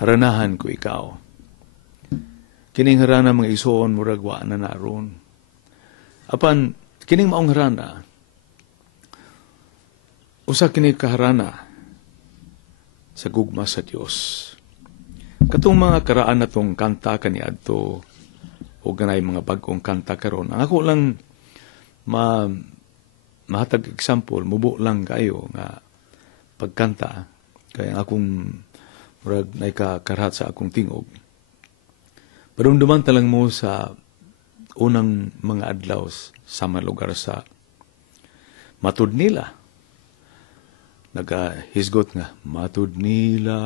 haranahan ko ikaw. Kining harana mga isuon murag wa na naron. Apan kining maong harana, usa kini kaharana sa gugma sa Dios. Katong mga karaan natong kanta kaniadto o ganay mga bagong kanta karon. Ang ako lang mahatag example, mubo lang kayo nga pagkanta. Kaya akong murag na ikakarahat sa akong tingog. Padumduman talang mo sa unang mga adlaw sa mga lugar sa matud nila. Nagahisgot nga, matud nila,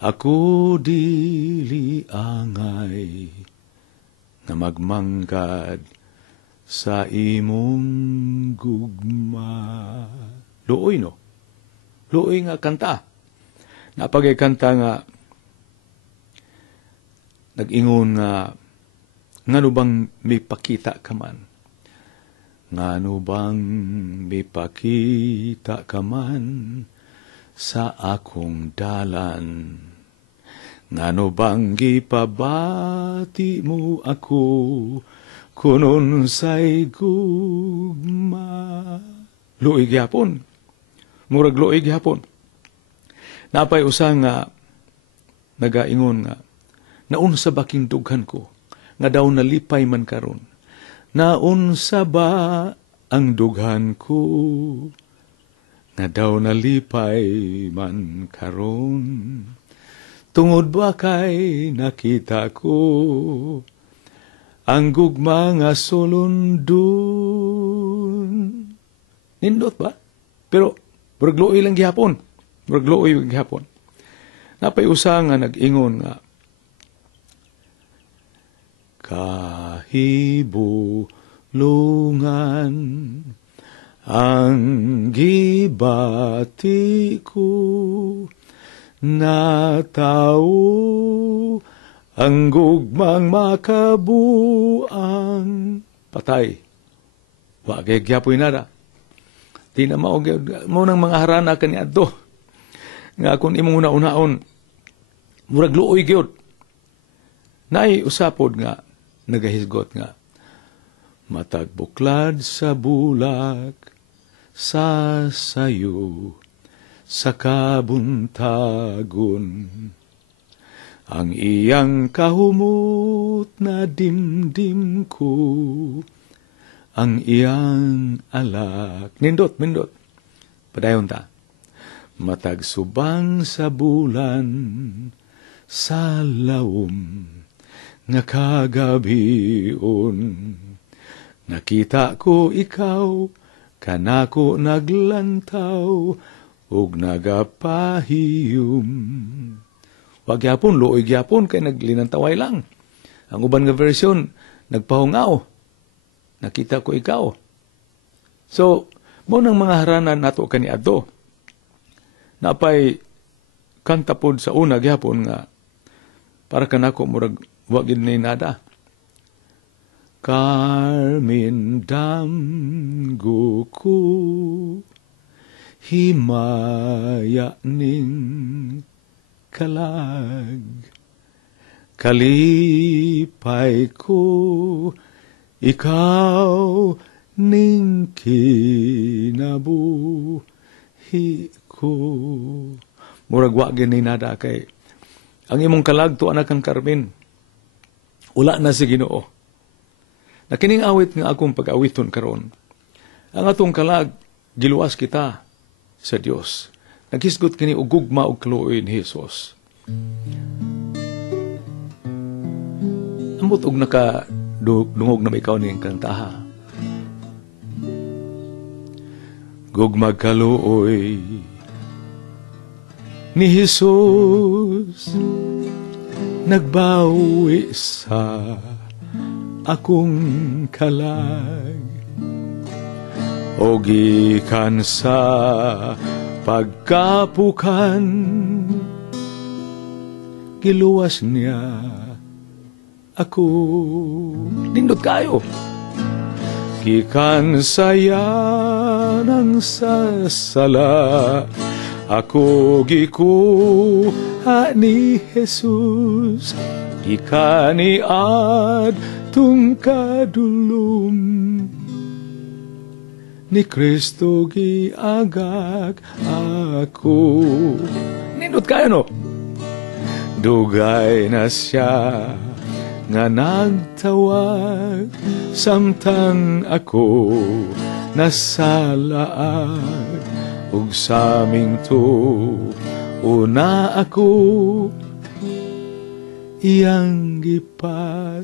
ako dili angay, na magmangkad sa imong gugma. Luoy, no? Luoy nga kanta. Napagay kanta nga, nag-ingon nga, ngano bang may pakita ka man? Ngano bang may pakita ka man sa akong dalan? Ngano bang gipabati mo ako kunon say gugma? Luoy gyapon. Murag luoy gyapon. Napay usa nga nagaingon nga, naunsa baking dughan ko, nga daw nalipay man karon. Naunsa ba ang dughan ko, nga daw nalipay man karon. Tungod ba kay nakita ko, ang gugma nga sulundon. Nindot ba? Pero, buragloy lang gihapon. Buragloy lang gihapon. Napay usa nga nag-ingon nga, kahibulungan ang gibati ko na tao ang gugmang makabuang. Patay. Wagay gyapoy nada. Di na mo nang mga harana kaniadto. Nga kung imong una-unaon, murag luoy gyud. Nay usapod nga nagahisgot nga, matag buklad sa bulak sa sayo sa kabuntagon, ang iyang kahumot na dimdim ko, ang iyang alak. Nindot. Padayon ta. Matag subang sa bulan sa lawom nga kagabion, nakita ko ikaw, kanako naglantaw, ug nagapahiyom. Wag gyapon, luoy gyapon, kay naglinantaway lang. Ang uban nga version, nagpahungaw, nakita ko ikaw. So, mo nang mga haranan nato kaniadto. Napay kanta pod sa una gyapon nga, para kanako murag wagid ni nada. Carmen damgo ko, himaya ning kalag. Kalipay ko, ikaw ning kinabuhi ko. Murag wagid ni nada kay ang imong kalag to anak kang Carmen. Ula na si Ginoo. Nakining awit nga akong pag-awiton karon. Ang atong kalag, giluwas kita sa Dios. Naghisgot kini og gugma og kaluoy ni Hesus. Ambot og dungog na may ikaw ning kantaha. Gugma kaluoy ni Hesus, nagbawi sa akong kalag, o gikan sa pagkapukan, giluwas niya ako. Nindot kayo. Gikan saya ng sasala, ako gikuha ni Jesus, ikaniad tung kadulum, ni Kristo giagak ako. Nindot kayo no? Dugay na siya nga nagtawag, samtang ako nasalaan, ug saming to una ako iyang gipasaylo.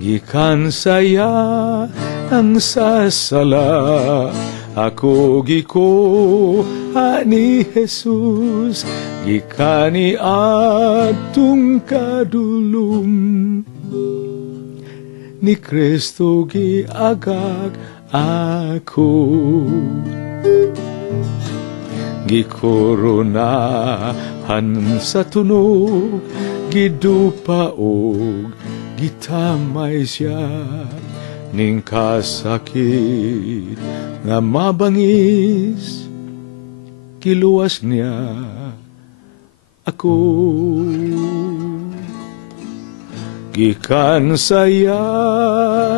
Gikan saya ang sasala, ako gikuha ni Jesus, gikani adtong kadulum, ni Kristo giagak ako. Gikoronahan sa tunog, gidupaog, gitamay siya, ning kasakit nga mabangis, kiluwas niya ako. Gikan saya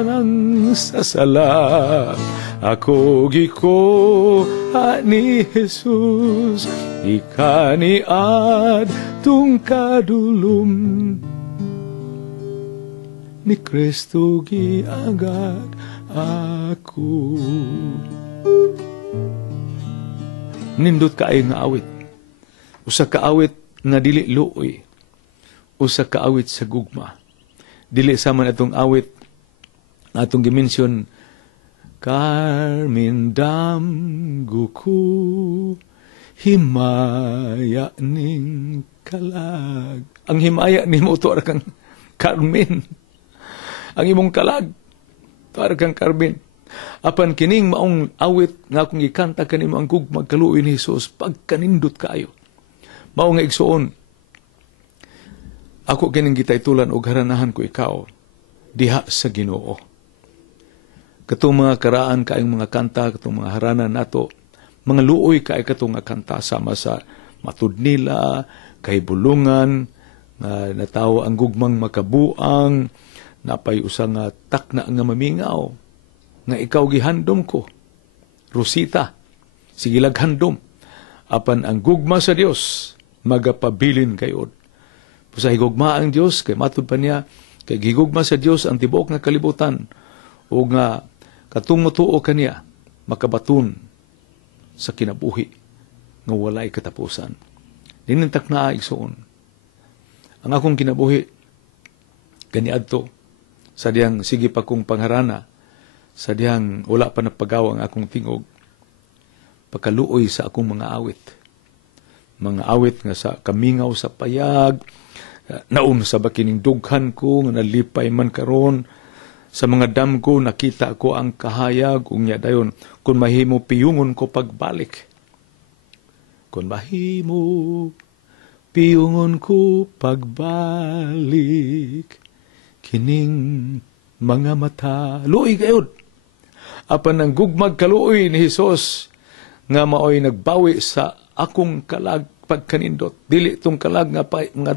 ng sasala, ako gikuha ni Jesus, ikaniad tung kadulum, ni Kristo giagak ako. Nindot kaay nga awit. Usa ka awit nga dili luoy. Usa ka awit sa gugma. Dili sa man atong awit atong gimensyon, Carmen damgo ko, himaya ning kalag. Ang himaya ni mo to kang Carmen. Ang imong kalag para kang Carmen. Apan kining maong awit nga akong ikanta kanimo ang gugma kaluoy ni Hesus, pagkanindot kaayo. Mao nga igsuon, ako kining gitaytulan og haranahan ko ikaw diha sa Ginoo. Katong mga karaan kaayong mga kanta, katong mga haranan nato, mga luoy kaay katong nga kanta sama sa matud nila, kahibulungan, natawo ang gugmang makabuang, napay usa nga takna nga mamingaw, nga ikaw gihandom ko, Rosita, sige laghandom, apan ang gugma sa Dios magapabilin kayo. Sa higugma ang Dios, kay matud pa niya, kay gigugma sa Dios ang tibuok nga kalibutan, o nga katong motuo kaniya, makabaton sa kinabuhi, nga walay katapusan. Dinintak na igsoon. Ang akong kinabuhi, kaniadto, sa diyang sige pa kong pangharana, sa diyang wala pa napagaw ang akong tingog, pagkaluoy sa akong mga awit. Mga awit nga sa kamingaw sa payag, naun sa bakining dughan ko, nga nalipay man karon, sa mga damgo nakita ko ang kahayag, unya dayon, kung mahimo piyungon ko pagbalik. Kung mahimo piyungon ko pagbalik, kining mga mata, luoy gayud. Apan ang gugmag kaluoy ni Hesus, nga maoy nagbawi sa akong kalag pagkanindot. Dili tong kalag nga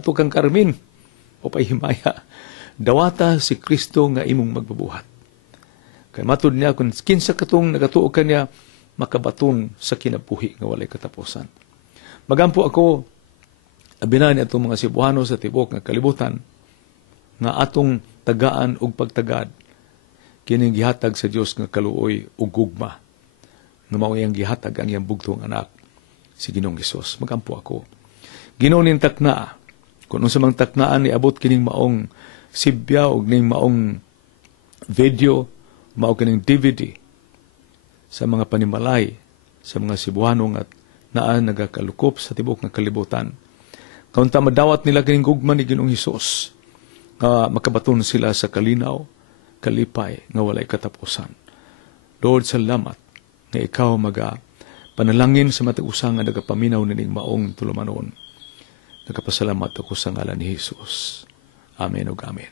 tukang Carmen o pahimaya. Dawata si Kristo nga imong magbabuhat. Kay matud niya, kung kinsa katong nagatuo ka niya, makabaton sa kinabuhi nga walay katapusan. Magampo ako, abinan atong mga Cebuano sa tibok nga kalibutan, nga atong tagaan og pagtagad, kining gihatag sa Dios nga kaluoy ug gugma, nga mao iyang gihatag ang iyang bugtong anak, si Ginoong Hesus. Magampo ako. Ginoo ning takna, kung unsa mang taknaan ni abot kining maong sibya og ning maong video, mao kining DVD sa mga panimalay sa mga Cebuano nga naa nagakalukop sa tibok nga kalibutan. Kaunta madawat nila kining gugma ni Ginoong Hesus, makabaton sila sa kalinaw, kalipay, nga walay katapusan. Lord, salamat nga ikaw panalangin sa matag usa nga nagapaminaw nining maong tulumanon. Nagapasalamat ako sa ngalan ni Jesus. Amen ug amen.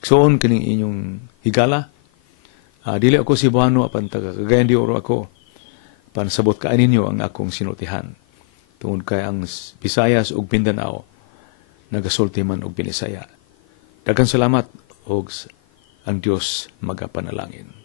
Igsoon kining inyong higala, Dili ako Cebuano apan taga Cagayan de Oro ako. Pansabot ka ninyo ang akong sinultihan. Tungod kay ang Visayas ug Mindanao nagasulti man og Binisaya. Daghang salamat og ang Dios magapanalangin.